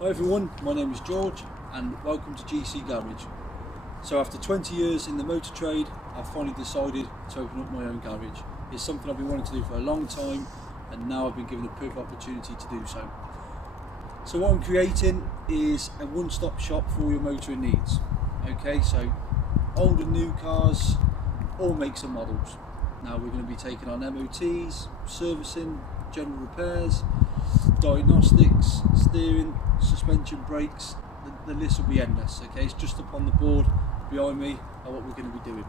Hi everyone, my name is George and welcome to GC Garage. So after 20 years in the motor trade, I've finally decided to open up my own garage. It's something I've been wanting to do for a long time and now I've been given the perfect opportunity to do so. So what I'm creating is a one-stop shop for all your motoring needs. Okay, so old and new cars, all makes and models. Now we're going to be taking on MOTs, servicing, general repairs, diagnostics, steering, suspension, brakes, the list will be endless. Okay, it's just up on the board behind me are what we're going to be doing.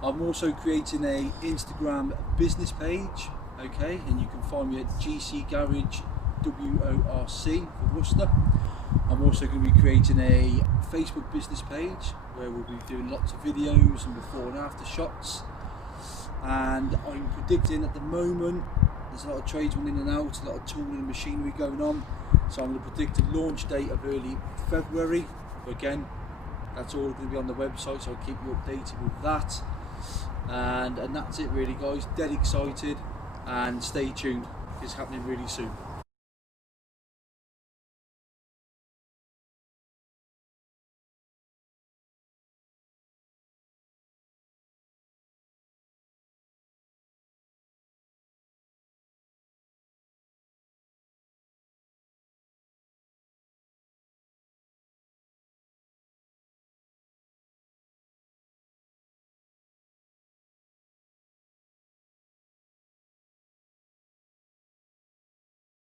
I'm also creating a Instagram business page, okay, and you can find me at GC Garage WORC for Worcester. I'm also going to be creating a Facebook business page where we'll be doing lots of videos and before and after shots, and I'm predicting at the moment there's a lot of tradesmen in and out, a lot of tooling and machinery going on, so I'm going to predict a launch date of early February. But again, that's all going to be on the website, so I'll keep you updated with that. And that's it really guys, dead excited, and stay tuned, it's happening really soon.